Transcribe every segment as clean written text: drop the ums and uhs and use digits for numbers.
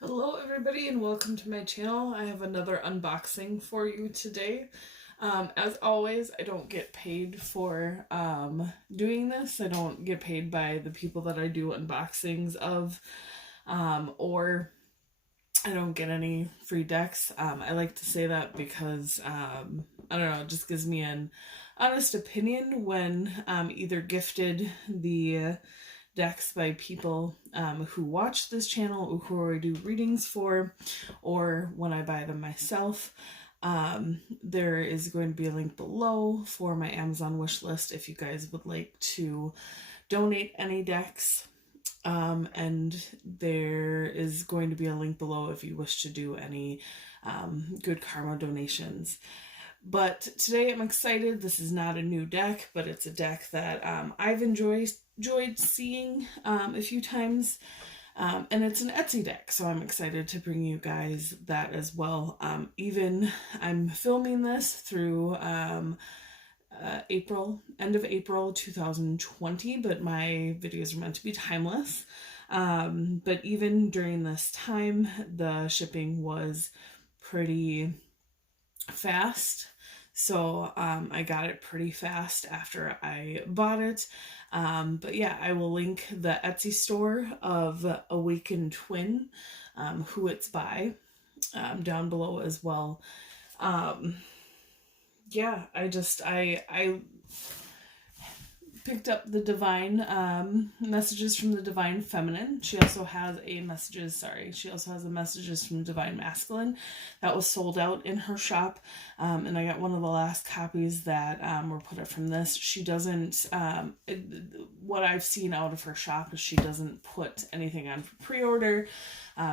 Hello everybody and welcome to my channel. I have another unboxing for you today. As always, I don't get paid for doing this. I don't get paid by the people that I do unboxings of, or I don't get any free decks. I like to say that because, I don't know, it just gives me an honest opinion when either gifted the decks by people who watch this channel or who I do readings for, or when I buy them myself. There is going to be a link below for my Amazon wish list if you guys would like to donate any decks. And there is going to be a link below if you wish to do any good karma donations. But today I'm excited. This is not a new deck, but it's a deck that I've enjoyed seeing a few times. And it's an Etsy deck, so I'm excited to bring you guys that as well. Even I'm filming this through end of April 2020, but my videos are meant to be timeless. But even during this time, the shipping was pretty fast. So I got it pretty fast after I bought it. But yeah, I will link the Etsy store of Awakened Twin, who it's by, down below as well. Yeah, I picked up the divine messages from the divine feminine. She also has a messages from divine masculine that was sold out in her shop, and I got one of the last copies that were put up from this. She doesn't what I've seen out of her shop is she doesn't put anything on for pre-order.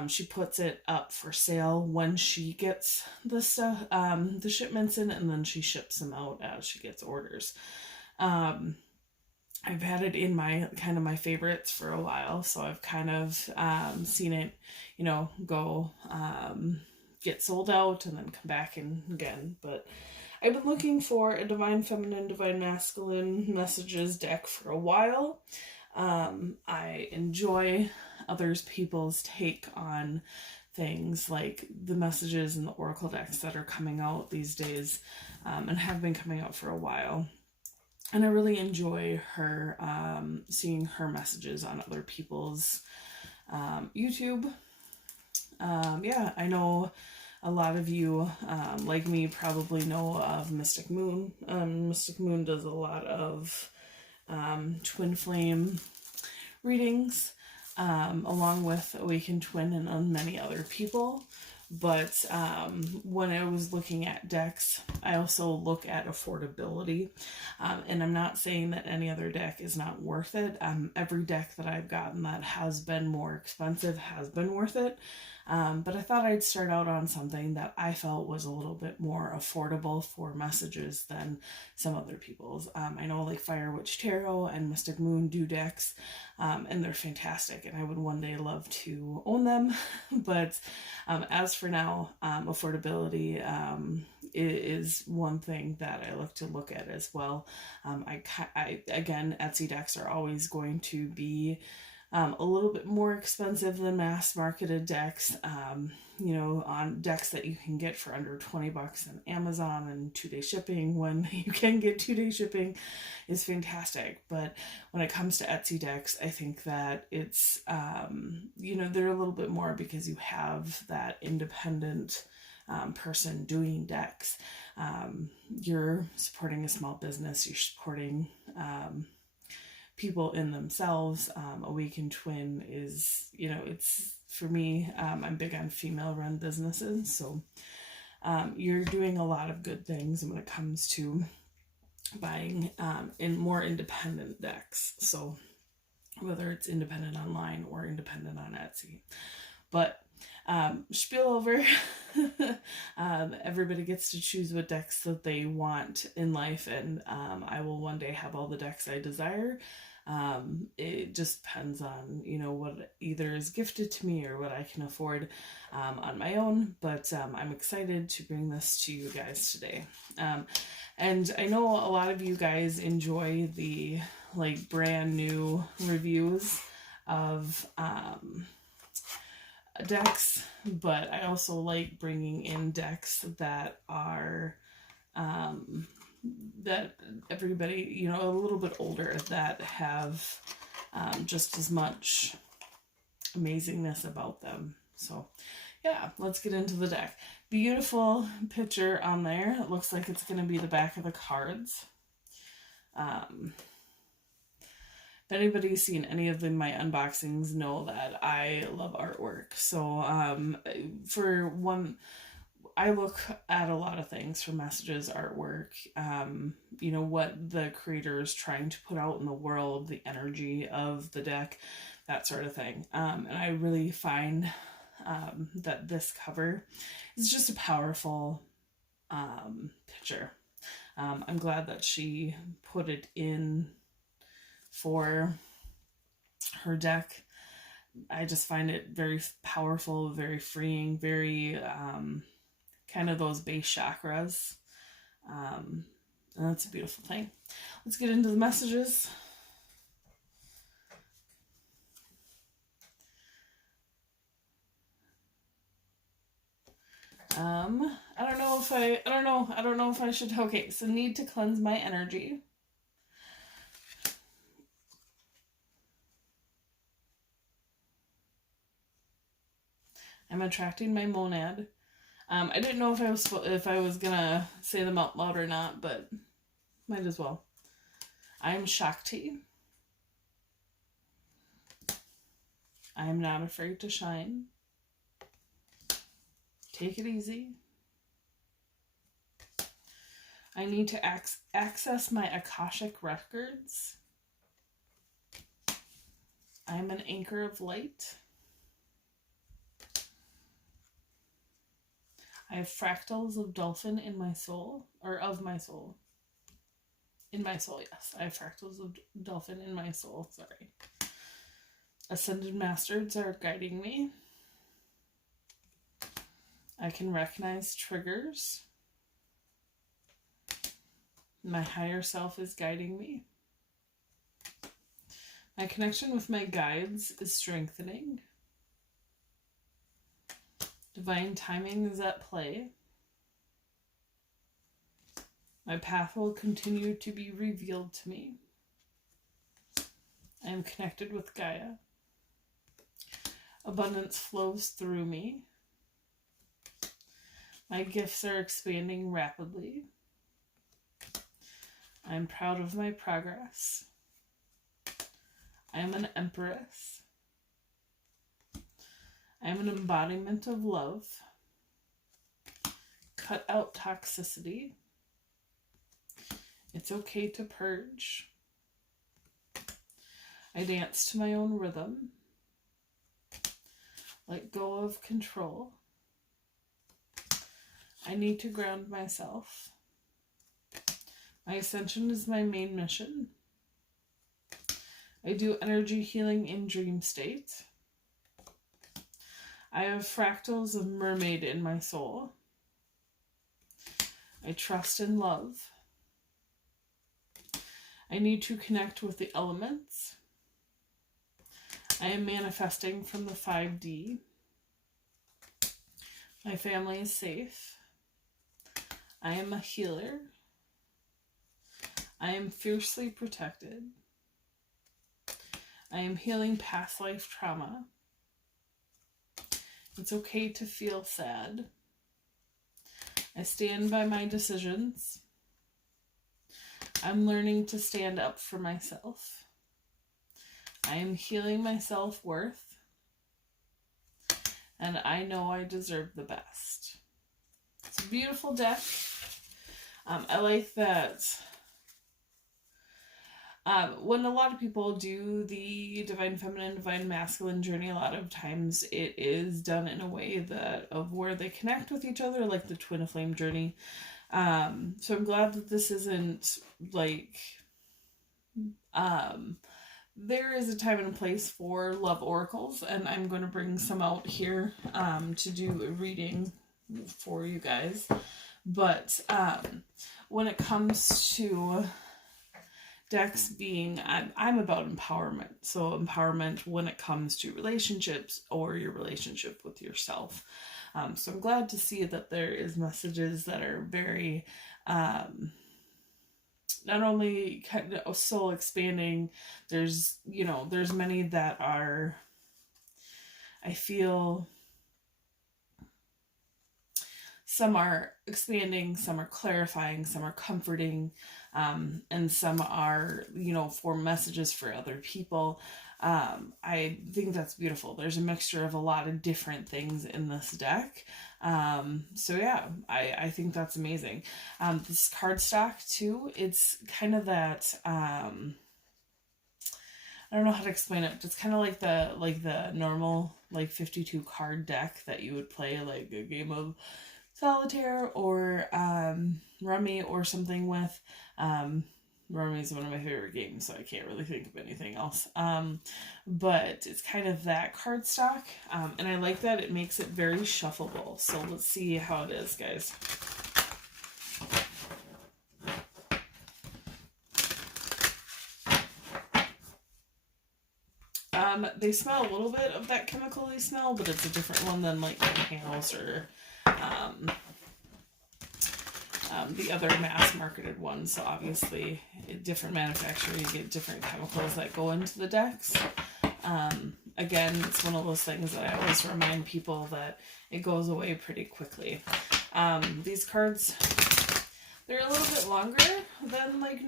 She puts it up for sale when she gets the stuff, the shipments in, and then she ships them out as she gets orders. I've had it in my favorites for a while, so I've kind of seen it, go get sold out and then come back in again. But I've been looking for a divine feminine, divine masculine messages deck for a while. I enjoy others people's take on things like the messages and the oracle decks that are coming out these days, and have been coming out for a while. And I really enjoy her, seeing her messages on other people's YouTube. Yeah, I know a lot of you, like me, probably know of Mystic Moon. Mystic Moon does a lot of twin flame readings, along with Awakened Twin and many other people. But when I was looking at decks, I also look at affordability. And I'm not saying that any other deck is not worth it. Every deck that I've gotten that has been more expensive has been worth it. But I thought I'd start out on something that I felt was a little bit more affordable for messages than some other people's. I know like Fire Witch Tarot and Mystic Moon do decks, and they're fantastic, and I would one day love to own them. But as for now, affordability is one thing that I look at as well. Again, Etsy decks are always going to be a little bit more expensive than mass marketed decks, on decks that you can get for under $20 on Amazon, and 2-day shipping when you can get 2-day shipping is fantastic. But when it comes to Etsy decks, I think that it's, they're a little bit more because you have that independent person doing decks. You're supporting a small business, you're supporting people in themselves. Awakened Twin is, it's for me, I'm big on female run businesses, so you're doing a lot of good things when it comes to buying in more independent decks. So whether it's independent online or independent on Etsy. But spiel over. Everybody gets to choose what decks that they want in life, and I will one day have all the decks I desire. It just depends on what either is gifted to me or what I can afford on my own. But I'm excited to bring this to you guys today. And I know a lot of you guys enjoy the brand new reviews of decks, but I also like bringing in decks that are that everybody, you know, a little bit older, that have just as much amazingness about them. So yeah, let's get into the deck. Beautiful picture on there. It looks like it's going to be the back of the cards. If anybody's seen any of my unboxings, know that I love artwork. So for one, I look at a lot of things for messages, artwork, you know, what the creator is trying to put out in the world, the energy of the deck, that sort of thing. And I really find that this cover is just a powerful picture. I'm glad that she put it in for her deck. I just find it very powerful, very freeing, very kind of those base chakras. And that's a beautiful thing. Let's get into the messages. I don't know if I should. Okay, so need to cleanse my energy. I'm attracting my monad. I didn't know if I was gonna say them out loud or not, but might as well. I'm Shakti. I am not afraid to shine. Take it easy. I need to access my Akashic records. I'm an anchor of light. I have fractals of dolphin in my soul, or of my soul. In my soul, yes. I have fractals of dolphin in my soul, sorry. Ascended Masters are guiding me. I can recognize triggers. My higher self is guiding me. My connection with my guides is strengthening. Divine timing is at play. My path will continue to be revealed to me. I am connected with Gaia. Abundance flows through me. My gifts are expanding rapidly. I am proud of my progress. I am an empress. I am an embodiment of love. Cut out toxicity. It's okay to purge. I dance to my own rhythm. Let go of control. I need to ground myself. My ascension is my main mission. I do energy healing in dream state. I have fractals of mermaid in my soul. I trust in love. I need to connect with the elements. I am manifesting from the 5D. My family is safe. I am a healer. I am fiercely protected. I am healing past life trauma. It's okay to feel sad. I stand by my decisions. I'm learning to stand up for myself. I am healing my self-worth. And I know I deserve the best. It's a beautiful deck. I like that when a lot of people do the Divine Feminine, Divine Masculine journey, a lot of times it is done in a way that of where they connect with each other, like the Twin Flame journey. So I'm glad that this isn't like, there is a time and a place for love oracles, and I'm going to bring some out here to do a reading for you guys. But when it comes to decks being, I'm about empowerment. So empowerment when it comes to relationships or your relationship with yourself. So I'm glad to see that there is messages that are very, not only kind of soul expanding, there's many that are, I feel, some are expanding, some are clarifying, some are comforting, and some are, for messages for other people. I think that's beautiful. There's a mixture of a lot of different things in this deck. So yeah, I think that's amazing. This cardstock too, it's kind of that, I don't know how to explain it. It's kind of like the normal 52 card deck that you would play like a game of solitaire or rummy or something with. Rummy is one of my favorite games, so I can't really think of anything else. But it's kind of that cardstock, and I like that it makes it very shuffleable. So let's see how it is, guys. They smell a little bit of that chemically smell, but it's a different one than like house or the other mass marketed ones. So obviously, different manufacturer, you get different chemicals that go into the decks. Again, it's one of those things that I always remind people that it goes away pretty quickly. These cards, they're a little bit longer than like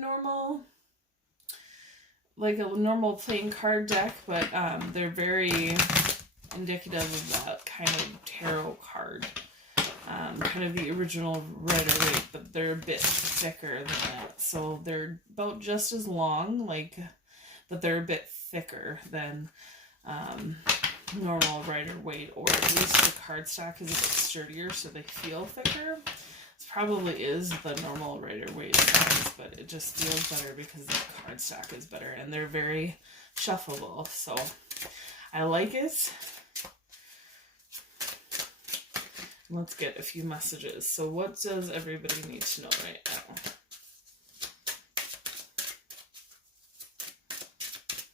a normal playing card deck, but they're very indicative of that kind of tarot card. Kind of the original Rider-Waite, but they're a bit thicker than that. So they're about just as long, but they're a bit thicker than normal Rider-Waite, or at least the cardstock is a bit sturdier, so they feel thicker. This probably is the normal Rider-Waite size, but it just feels better because the cardstock is better, and they're very shuffleable. So I like it. Let's get a few messages. So what does everybody need to know right now?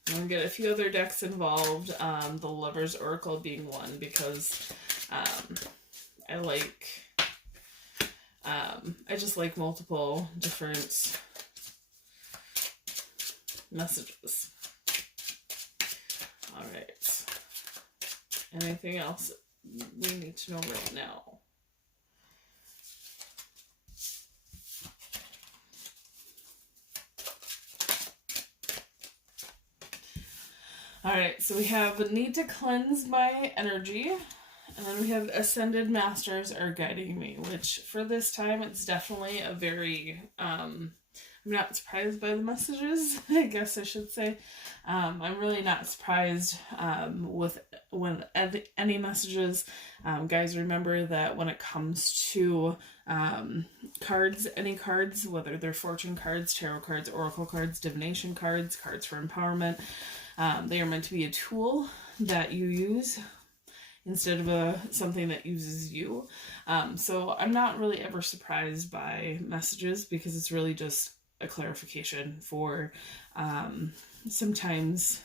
I'm going to get a few other decks involved. The Lover's Oracle being one, because I just like multiple different messages. All right. Anything else we need to know right now? All right, so we have need to cleanse my energy, and then we have Ascended Masters are guiding me, which for this time it's definitely a very I'm not surprised by the messages, I guess I should say. I'm really not surprised with any messages. Guys, remember that when it comes to cards, any cards, whether they're fortune cards, tarot cards, oracle cards, divination cards, cards for empowerment, they are meant to be a tool that you use instead of something that uses you. So I'm not really ever surprised by messages, because it's really just a clarification for sometimes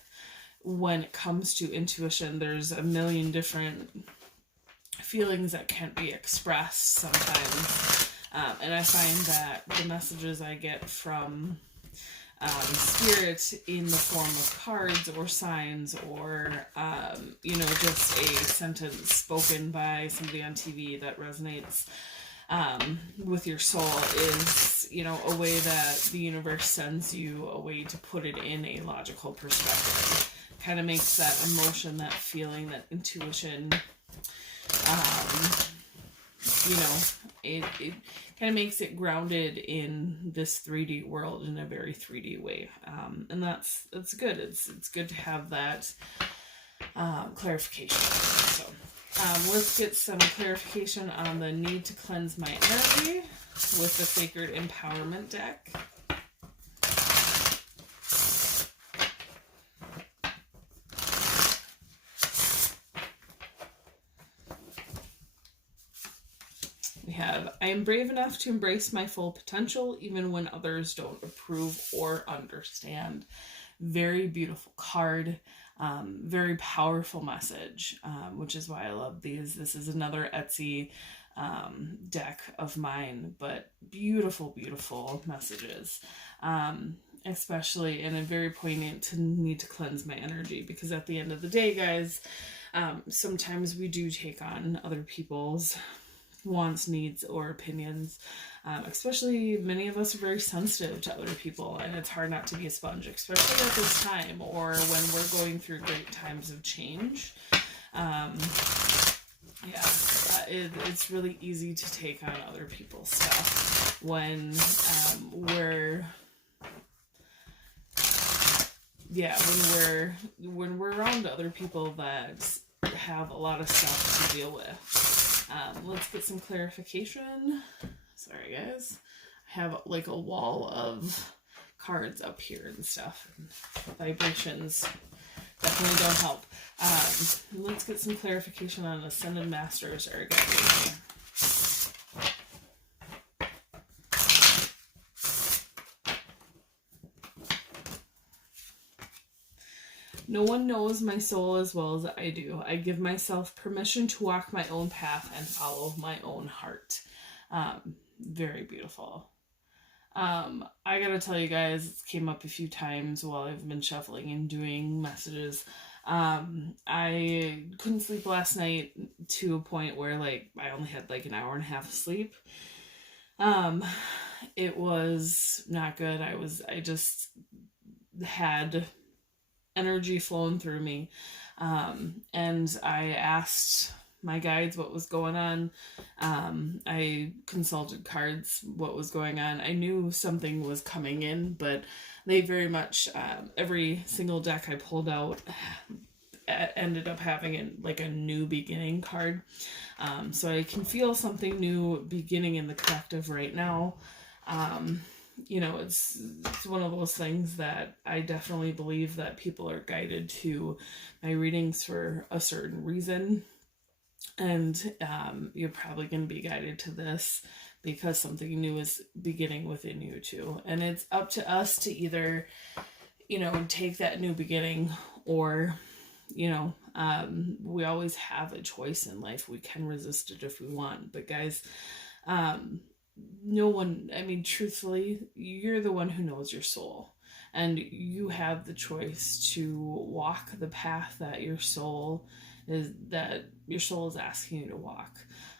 when it comes to intuition, there's a million different feelings that can't be expressed sometimes. And I find that the messages I get from spirit in the form of cards or signs or, just a sentence spoken by somebody on TV that resonates with your soul is, a way that the universe sends you a way to put it in a logical perspective. Kind of makes that emotion, that feeling, that intuition, it kind of makes it grounded in this 3D world in a very 3D way. And that's good. It's good to have that clarification. So let's get some clarification on the need to cleanse my energy with the Sacred Empowerment deck. We have, I am brave enough to embrace my full potential, even when others don't approve or understand. Very beautiful card. Very powerful message, which is why I love these. This is another Etsy deck of mine, but beautiful, beautiful messages. Especially, and a very poignant to need to cleanse my energy, because at the end of the day, guys, sometimes we do take on other people's wants, needs, or opinions. Especially many of us are very sensitive to other people, and it's hard not to be a sponge, especially at this time or when we're going through great times of change. It's really easy to take on other people's stuff when when we're around other people that have a lot of stuff to deal with. Let's get some clarification. Sorry, guys. I have like a wall of cards up here and stuff. And vibrations definitely don't help. Let's get some clarification on Ascended Masters or guiding. No one knows my soul as well as I do. I give myself permission to walk my own path and follow my own heart. Very beautiful. I gotta tell you guys, it came up a few times while I've been shuffling and doing messages. I couldn't sleep last night to a point where like I only had like an hour and a half of sleep. It was not good. I just had energy flowing through me. And I asked my guides what was going on. I consulted cards, what was going on. I knew something was coming in, but they very much, every single deck I pulled out ended up having like a new beginning card. So I can feel something new beginning in the collective right now. It's one of those things that I definitely believe that people are guided to my readings for a certain reason. And you're probably going to be guided to this because something new is beginning within you too. And it's up to us to either, take that new beginning or, we always have a choice in life. We can resist it if we want. But guys, no one, truthfully, you're the one who knows your soul, and you have the choice to walk the path that your soul is asking you to walk.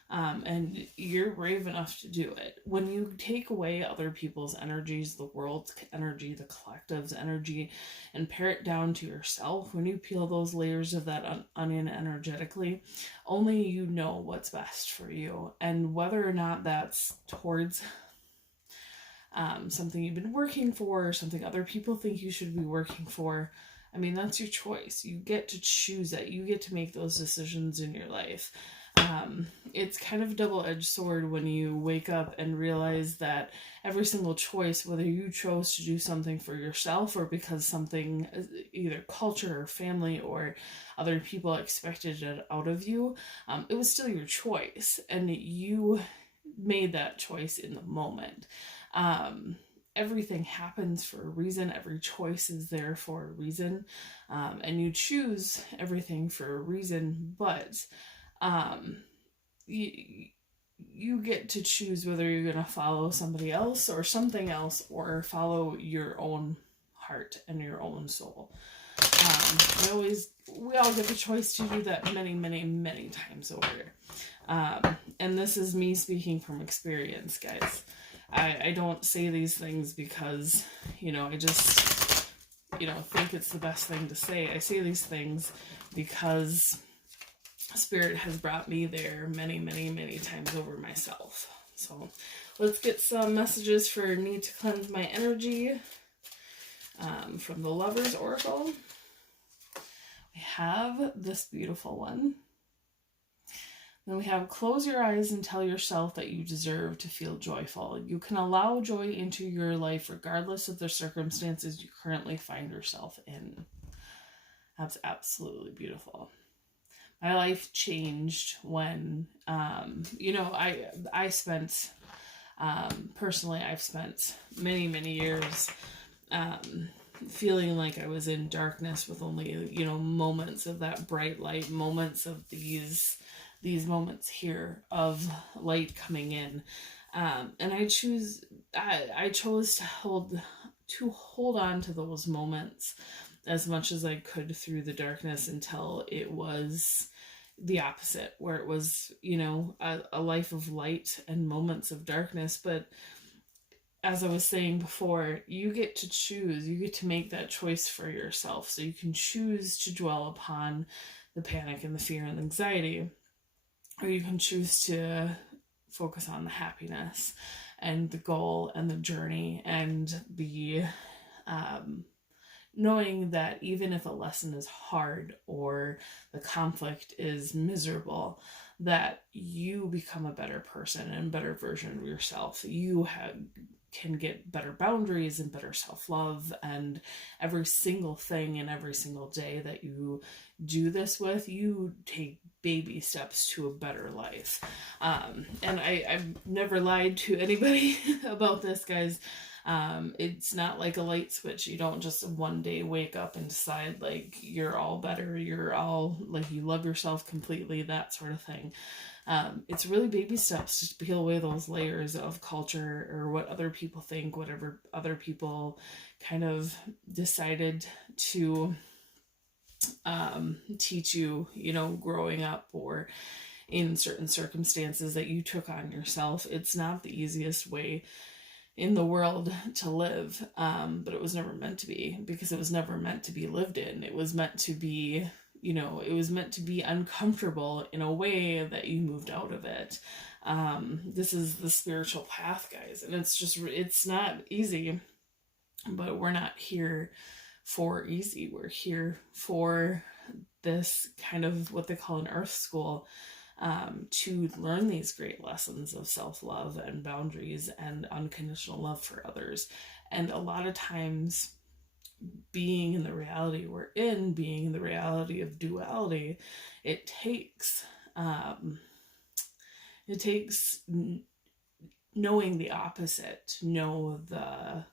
And you're brave enough to do it. When you take away other people's energies, the world's energy, the collective's energy, and pare it down to yourself, when you peel those layers of that onion energetically, only you know what's best for you. And whether or not that's towards something you've been working for or something other people think you should be working for, that's your choice. You get to choose that. You get to make those decisions in your life. It's kind of a double-edged sword when you wake up and realize that every single choice, whether you chose to do something for yourself or because something, either culture or family or other people expected it out of you, it was still your choice, and you made that choice in the moment. Everything happens for a reason. Every choice is there for a reason. And you choose everything for a reason, but you get to choose whether you're going to follow somebody else or something else, or follow your own heart and your own soul. We all get the choice to do that many, many, many times over. And this is me speaking from experience, guys. I don't say these things because, I just, think it's the best thing to say. I say these things because Spirit has brought me there many, many, many times over myself. So let's get some messages for need to cleanse my energy from the Lover's Oracle. We have this beautiful one. Then we have, close your eyes and tell yourself that you deserve to feel joyful. You can allow joy into your life regardless of the circumstances you currently find yourself in. That's absolutely beautiful. My life changed when, I spent, personally, I've spent many, many years feeling like I was in darkness with only, moments of that bright light, moments of these moments here of light coming in. And I chose to hold on to those moments as much as I could through the darkness until it was the opposite, where it was, a life of light and moments of darkness. But as I was saying before, you get to choose, you get to make that choice for yourself. So you can choose to dwell upon the panic and the fear and the anxiety, or you can choose to focus on the happiness and the goal and the journey and the knowing that even if a lesson is hard or the conflict is miserable, that you become a better person and a better version of yourself. Can get better boundaries and better self-love, and every single thing and every single day that you do this with, you take baby steps to a better life. And I've never lied to anybody about this, guys. It's not like a light switch. You don't just one day wake up and decide like you're all better, you're all like you love yourself completely, that sort of thing. It's really baby steps to peel away those layers of culture or what other people think, whatever other people kind of decided to teach you, growing up, or in certain circumstances that you took on yourself. It's not the easiest way in the world to live, but it was never meant to be, because it was never meant to be lived in. It was meant to be, it was meant to be uncomfortable in a way that you moved out of it. This is the spiritual path, guys, and it's not easy, but we're not here for easy. We're here for this kind of what they call an earth school, to learn these great lessons of self-love and boundaries and unconditional love for others. And a lot of times, being in the reality we're in, being in the reality of duality, it takes knowing the opposite to know the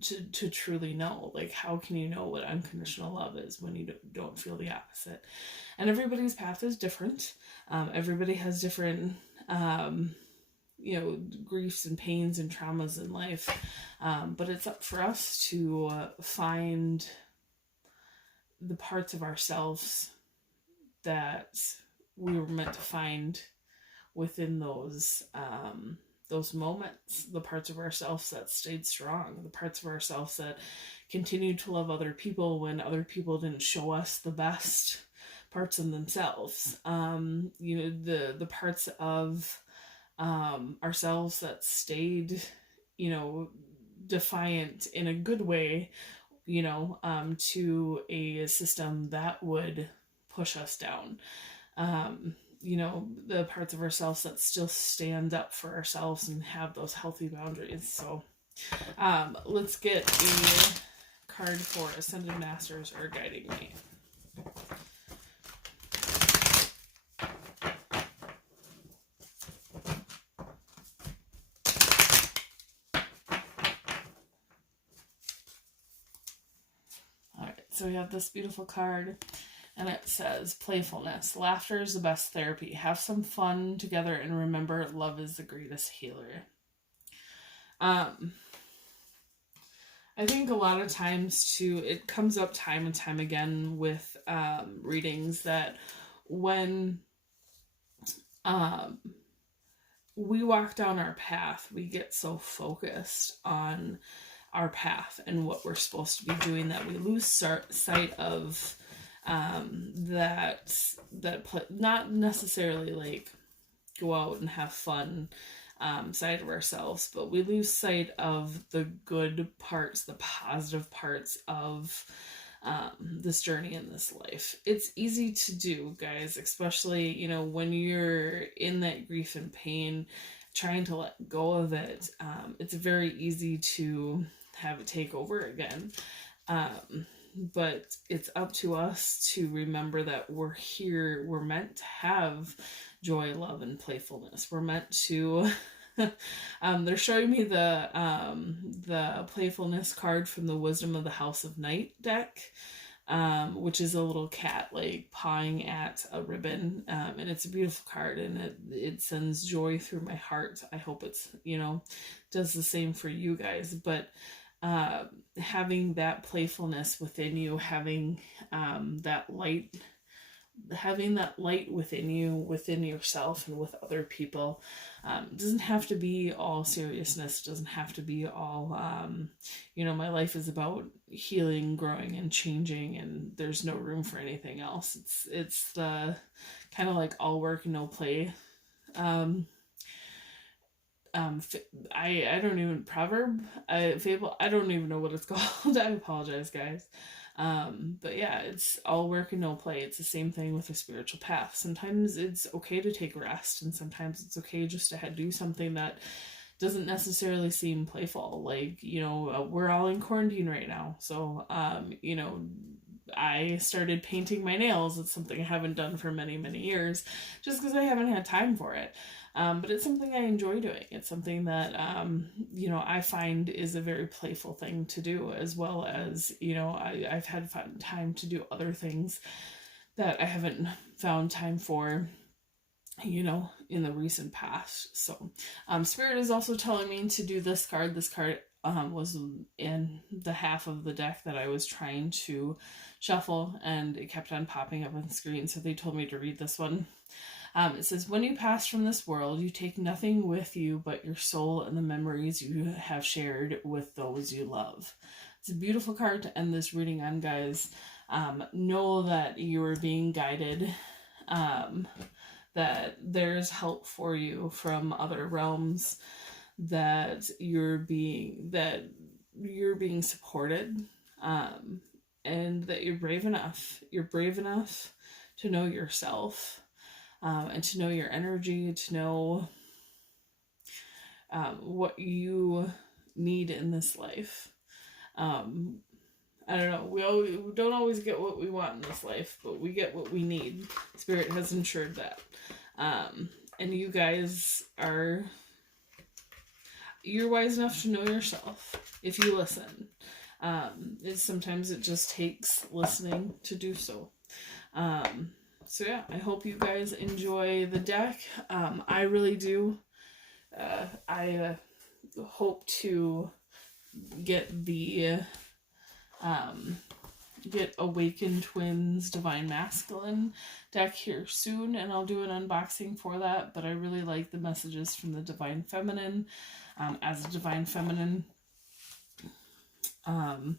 to truly know. Like, how can you know what unconditional love is when you don't feel the opposite? And everybody's path is different. Everybody has different griefs and pains and traumas in life, but it's up for us to find the parts of ourselves that we were meant to find within those moments, the parts of ourselves that stayed strong, the parts of ourselves that continued to love other people when other people didn't show us the best parts of themselves. The parts of ourselves that stayed, defiant in a good way, to a system that would push us down. The parts of ourselves that still stand up for ourselves and have those healthy boundaries. So let's get a card for Ascended Masters are guiding me. Alright, so we have this beautiful card. And it says, playfulness. Laughter is the best therapy. Have some fun together and remember, love is the greatest healer. I think a lot of times, too, it comes up time and time again with readings that when we walk down our path, we get so focused on our path and what we're supposed to be doing that we lose sight of not necessarily like go out and have fun side of ourselves, but we lose sight of the good parts, the positive parts of this journey in this life. It's easy to do, guys, especially when you're in that grief and pain, trying to let go of it. It's very easy to have it take over again. But it's up to us to remember that we're here, we're meant to have joy, love, and playfulness. We're meant to they're showing me the playfulness card from the Wisdom of the House of Night deck, which is a little cat like pawing at a ribbon, and it's a beautiful card, and it sends joy through my heart. I hope it's, does the same for you guys. But having that playfulness within you, having that light within you, within yourself and with other people. It doesn't have to be all seriousness. It doesn't have to be all, my life is about healing, growing, and changing, and there's no room for anything else. It's the kind of like all work, no play. I don't even fable. I don't even know what it's called. I apologize, guys. But yeah, it's all work and no play. It's the same thing with a spiritual path. Sometimes it's okay to take rest, and sometimes it's okay just to do something that doesn't necessarily seem playful. Like, we're all in quarantine right now. So, I started painting my nails. It's something I haven't done for many, many years, just because I haven't had time for it. But it's something I enjoy doing. It's something that, I find is a very playful thing to do, as well as, I've had time to do other things that I haven't found time for, in the recent past. So, Spirit is also telling me to do this card. This card was in the half of the deck that I was trying to shuffle, and it kept on popping up on the screen, so they told me to read this one. It says, when you pass from this world, you take nothing with you but your soul and the memories you have shared with those you love. It's a beautiful card to end this reading on, guys. Know that you are being guided, that there's help for you from other realms, that you're being supported, and that you're brave enough. You're brave enough to know yourself, and to know your energy, to know what you need in this life. I don't know, we don't always get what we want in this life, but we get what we need. Spirit has ensured that. And you guys you're wise enough to know yourself if you listen. Sometimes it just takes listening to do so. So yeah, I hope you guys enjoy the deck. I really do. I hope to get the get Awakened Twins Divine Masculine deck here soon, and I'll do an unboxing for that. But I really like the messages from the Divine Feminine. As a Divine Feminine, I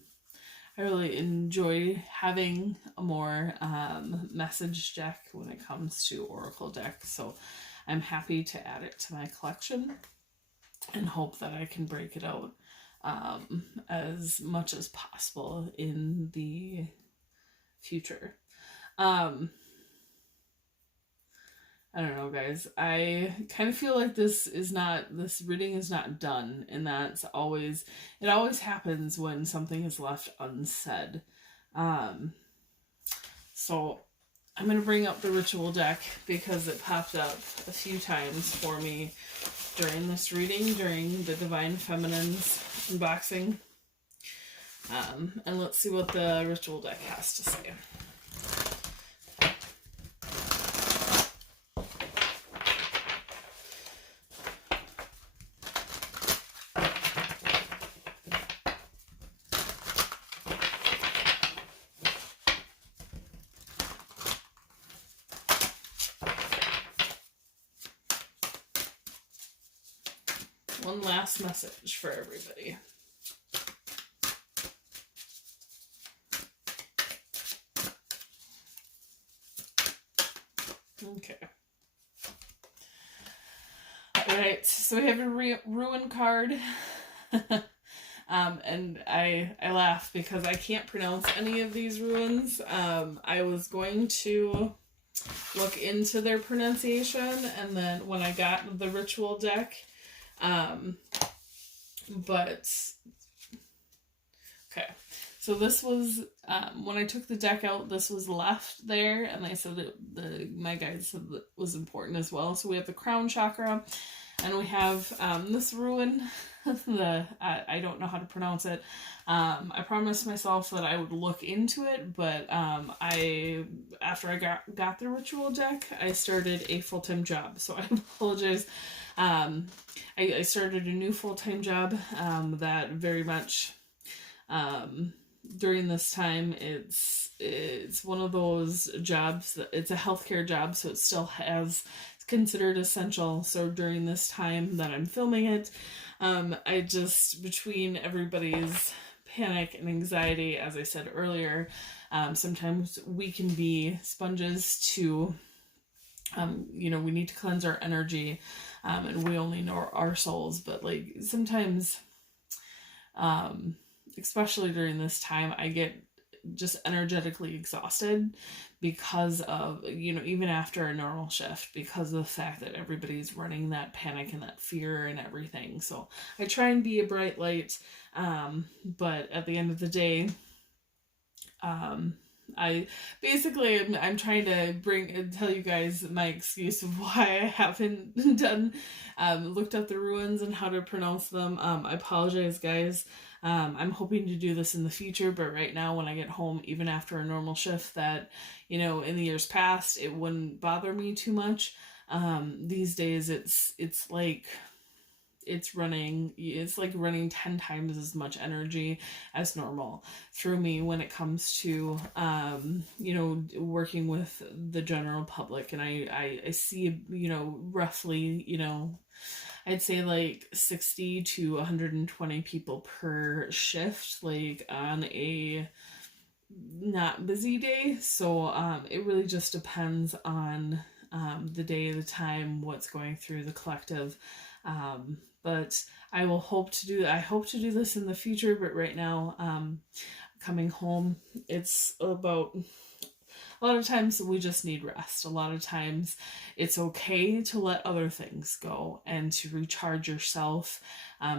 really enjoy having a more message deck when it comes to Oracle deck, so I'm happy to add it to my collection and hope that I can break it out as much as possible in the future. I don't know, guys. I kind of feel like this reading is not done, and it always happens when something is left unsaid. So I'm going to bring up the ritual deck because it popped up a few times for me during this reading, during the Divine Feminine's unboxing. And let's see what the ritual deck has to say. One last message for everybody. Okay. Alright, so we have a ruin card. And I laugh because I can't pronounce any of these ruins. I was going to look into their pronunciation, and then when I got the ritual deck, but okay, so this was when I took the deck out, this was left there, and they said that my guide said that was important as well. So we have the crown chakra, and we have this ruin. I don't know how to pronounce it. I promised myself that I would look into it, but after I got the ritual deck, I started a full-time job. So I apologize. I started a new full-time job that very much during this time it's one of those jobs that it's a healthcare job, so it still has considered essential. So during this time that I'm filming it, I just, between everybody's panic and anxiety, as I said earlier, sometimes we can be sponges to we need to cleanse our energy, and we only know our souls, but like sometimes especially during this time, I get just energetically exhausted because of, even after a normal shift, because of the fact that everybody's running that panic and that fear and everything. So I try and be a bright light, but at the end of the day, I'm trying to tell you guys my excuse of why I haven't looked up the ruins and how to pronounce them. I apologize, guys. I'm hoping to do this in the future, but right now when I get home, even after a normal shift that, in the years past, it wouldn't bother me too much. These days it's like running 10 times as much energy as normal through me when it comes to, working with the general public. And I see, roughly, I'd say like 60 to 120 people per shift, like on a not busy day. So it really just depends on the day, the time, what's going through the collective. But I hope to do this in the future. But right now, coming home, it's about, a lot of times we just need rest. A lot of times it's okay to let other things go and to recharge yourself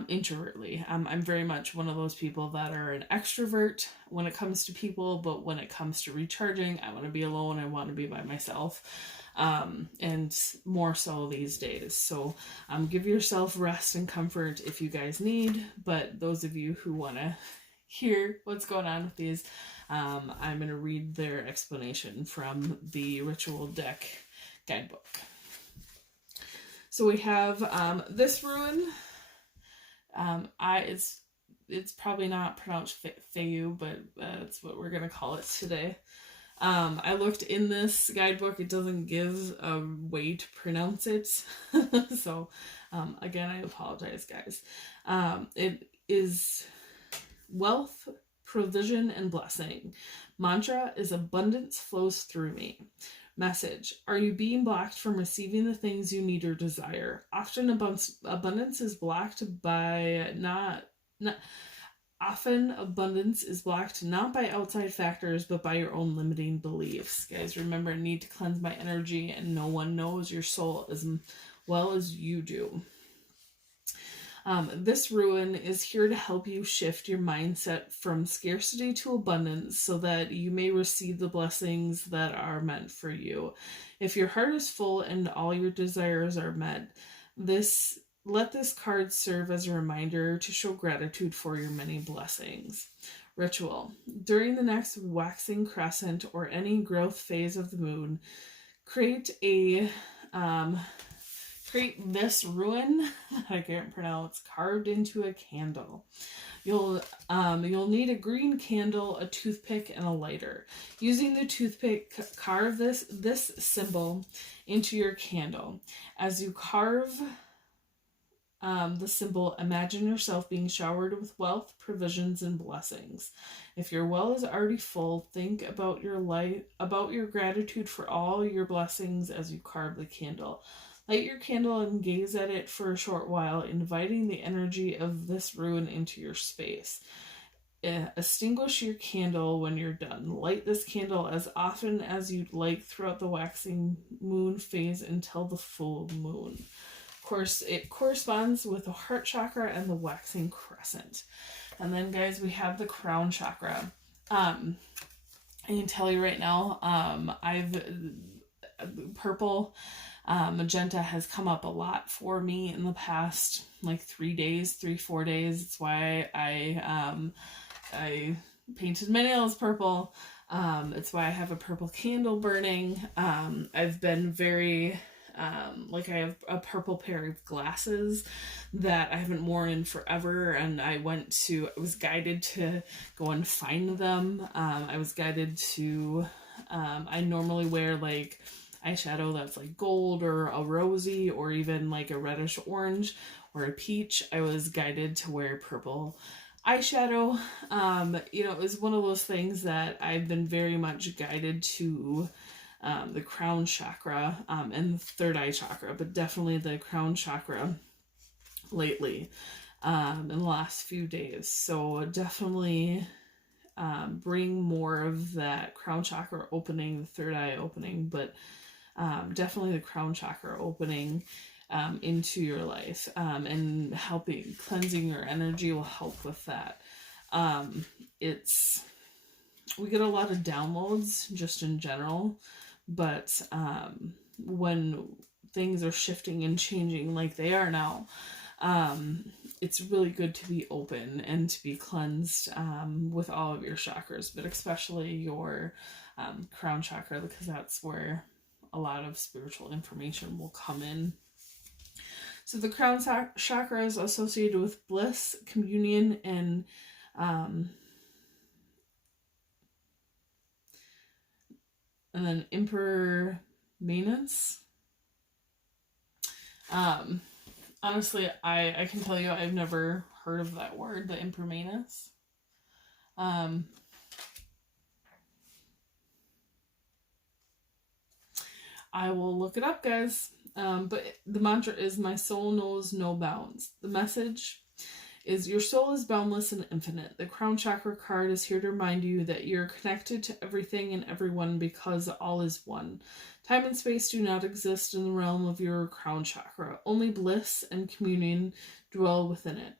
introvertly. I'm very much one of those people that are an extrovert when it comes to people, but when it comes to recharging, I want to be alone. I want to be by myself. And more so these days. So give yourself rest and comfort if you guys need, but those of you who want to hear what's going on with these, I'm going to read their explanation from the Ritual Deck Guidebook. So we have this ruin. It's probably not pronounced Feyu, but that's what we're going to call it today. I looked in this guidebook. It doesn't give a way to pronounce it. So, again, I apologize, guys. It is wealth, provision, and blessing. Mantra is abundance flows through me. Message: are you being blocked from receiving the things you need or desire? Often abundance is blocked by Often abundance is blocked not by outside factors, but by your own limiting beliefs. Guys, remember, I need to cleanse my energy, and no one knows your soul as well as you do. This ruin is here to help you shift your mindset from scarcity to abundance so that you may receive the blessings that are meant for you. If your heart is full and all your desires are met, let this card serve as a reminder to show gratitude for your many blessings. Ritual: during the next waxing crescent or any growth phase of the moon, create this ruin that I can't pronounce carved into a candle. You'll need a green candle, a toothpick, and a lighter. Using the toothpick, carve this symbol into your candle. As you carve the symbol, imagine yourself being showered with wealth, provisions, and blessings. If your well is already full, think about your gratitude for all your blessings as you carve the candle. Light your candle and gaze at it for a short while, inviting the energy of this ruin into your space. Extinguish your candle when you're done. Light this candle as often as you'd like throughout the waxing moon phase until the full moon. Of course, it corresponds with the heart chakra and the waxing crescent. And then, guys, we have the crown chakra. I can tell you right now, purple, magenta has come up a lot for me in the past like 4 days. It's why I painted my nails purple. It's why I have a purple candle burning. I've been very, I have a purple pair of glasses that I haven't worn in forever, and I was guided to go and find them. I was guided to, I normally wear like eyeshadow that's like gold or a rosy or even like a reddish orange or a peach. I was guided to wear purple eyeshadow. It was one of those things that I've been very much guided to, the crown chakra, and the third eye chakra, but definitely the crown chakra lately, in the last few days. So definitely, bring more of that crown chakra opening, the third eye opening, but definitely the crown chakra opening into your life, and helping cleansing your energy will help with that. We get a lot of downloads just in general, but when things are shifting and changing like they are now, it's really good to be open and to be cleansed, with all of your chakras, but especially your crown chakra, because that's where a lot of spiritual information will come in. So the crown chakra is associated with bliss, communion, and then impermanence. Honestly, I can tell you I've never heard of that word, the impermanence. I will look it up, guys. But the mantra is, my soul knows no bounds. The message is, your soul is boundless and infinite. The crown chakra card is here to remind you that you're connected to everything and everyone because all is one. Time and space do not exist in the realm of your crown chakra. Only bliss and communion dwell within it.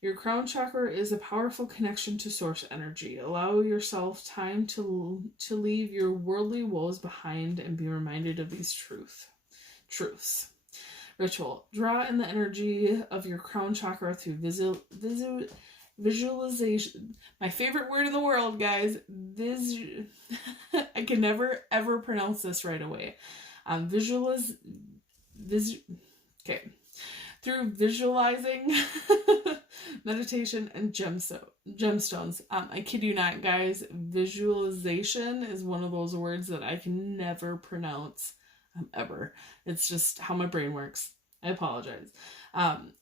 Your crown chakra is a powerful connection to source energy. Allow yourself time to leave your worldly woes behind and be reminded of these truths. Ritual. Draw in the energy of your crown chakra through visualization. My favorite word in the world, guys. I can never ever pronounce this right away. Through visualizing, meditation, and gemstones. I kid you not, guys. Visualization is one of those words that I can never pronounce, ever. It's just how my brain works. I apologize.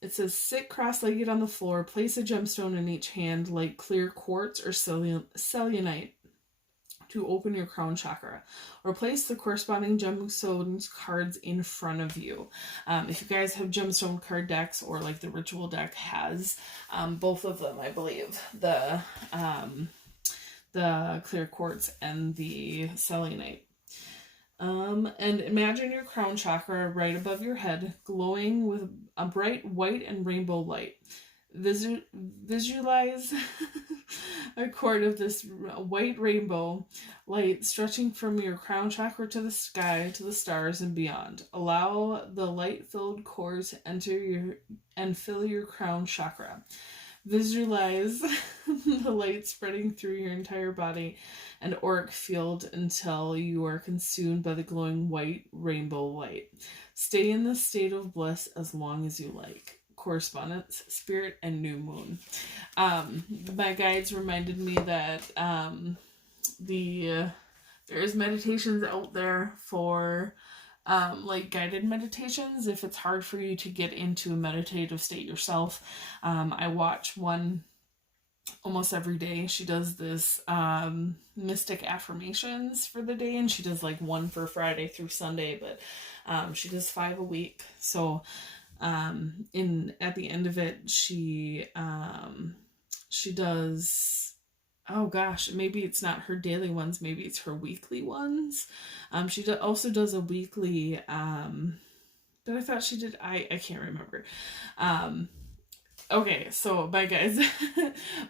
It says, sit cross-legged on the floor, place a gemstone in each hand, like clear quartz or selenite, to open your crown chakra, or place the corresponding gemstones cards in front of you. If you guys have gemstone card decks, or like the ritual deck has, both of them, I believe, the clear quartz and the selenite. And imagine your crown chakra right above your head, glowing with a bright white and rainbow light. Visualize a cord of this white rainbow light stretching from your crown chakra to the sky, to the stars, and beyond. Allow the light-filled cord to enter and fill your crown chakra. Visualize the light spreading through your entire body and auric field until you are consumed by the glowing white rainbow light. Stay in this state of bliss as long as you like. Correspondence, Spirit, and New Moon. My guides reminded me that there is meditations out there for like guided meditations if it's hard for you to get into a meditative state yourself. I watch one almost every day. She does this mystic affirmations for the day, and she does like one for Friday through Sunday, but she does 5 a week. So at the end of it, she does, oh gosh, maybe it's not her daily ones, maybe it's her weekly ones. She also does a weekly, but I thought she did, I can't remember. Okay, so bye guys.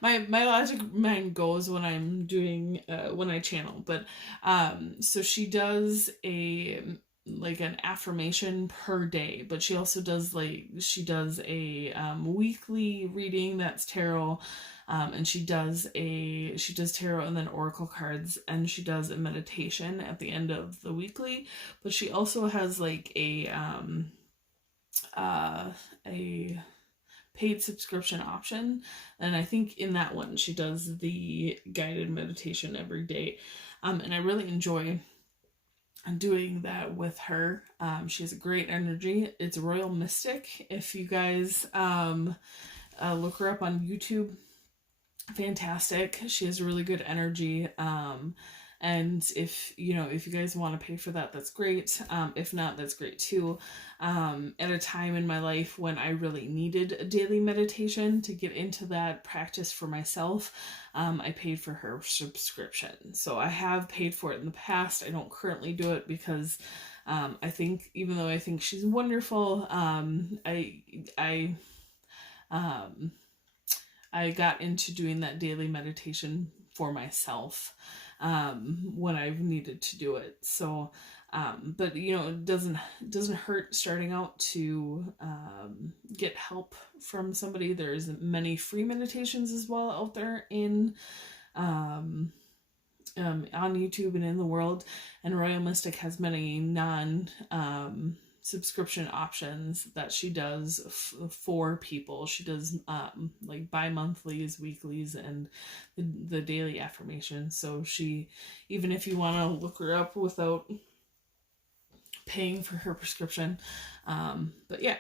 My logic mind goes when I'm doing when I channel, but so she does a like an affirmation per day, but she also does a weekly reading that's tarot, and she does tarot and then oracle cards, and she does a meditation at the end of the weekly, but she also has like a paid subscription option, and I think in that one she does the guided meditation every day, and I really enjoy doing that with her. She has a great energy. It's Royal Mystic. If you guys look her up on YouTube, fantastic. She has really good energy. And if you guys want to pay for that, that's great. If not, that's great too. At a time in my life when I really needed a daily meditation to get into that practice for myself, I paid for her subscription. So I have paid for it in the past. I don't currently do it because I think, even though I think she's wonderful, I got into doing that daily meditation for myself when I've needed to do it. So, but it doesn't hurt starting out to get help from somebody. There's many free meditations as well out there on YouTube and in the world, and Royal Mystic has many non subscription options that she does for people. She does like bi-monthlies, weeklies, and the daily affirmations. So she, even if you want to look her up without paying for her prescription, but yeah,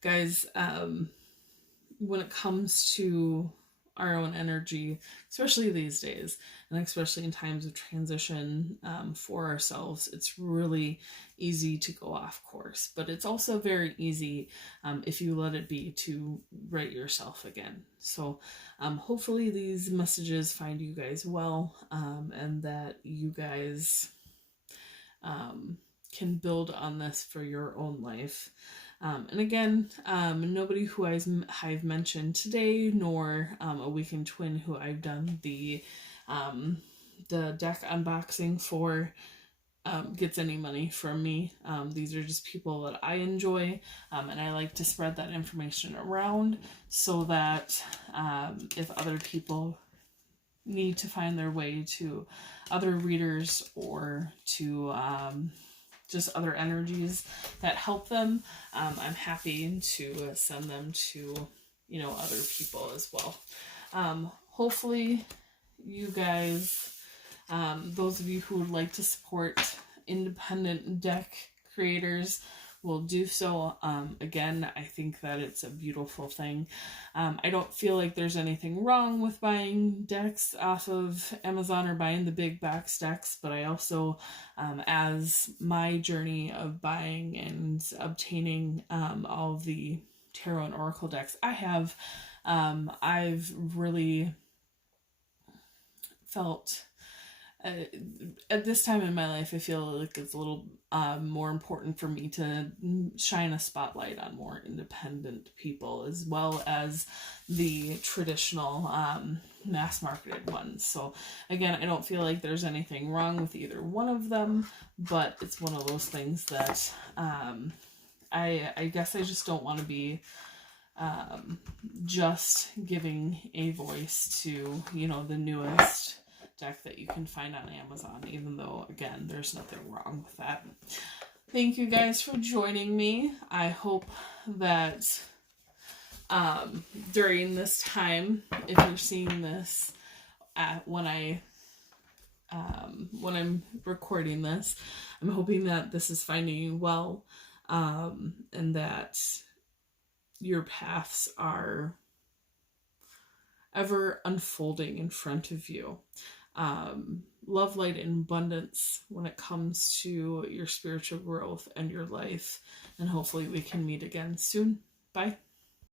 guys, when it comes to our own energy, especially these days, and especially in times of transition for ourselves, it's really easy to go off course. But it's also very easy, if you let it be, to right yourself again. So hopefully these messages find you guys well, and that you guys can build on this for your own life. And again, nobody who I've mentioned today, nor a Weekend Twin who I've done the deck unboxing for, gets any money from me. These are just people that I enjoy, and I like to spread that information around so that if other people need to find their way to other readers or to just other energies that help them, I'm happy to send them to other people as well. Hopefully you guys, those of you who would like to support independent deck creators, will do so. Again, I think that it's a beautiful thing. I don't feel like there's anything wrong with buying decks off of Amazon or buying the big box decks, but I also, as my journey of buying and obtaining all of the tarot and oracle decks I've really felt at this time in my life, I feel like it's a little more important for me to shine a spotlight on more independent people, as well as the traditional mass marketed ones. So again, I don't feel like there's anything wrong with either one of them, but it's one of those things that I guess I just don't want to be just giving a voice to the newest deck that you can find on Amazon, even though, again, there's nothing wrong with that. Thank you guys for joining me. I hope that during this time, if you're seeing this when I'm recording this, I'm hoping that this is finding you well, and that your paths are ever unfolding in front of you. Love, light, and abundance when it comes to your spiritual growth and your life. And hopefully we can meet again soon. Bye.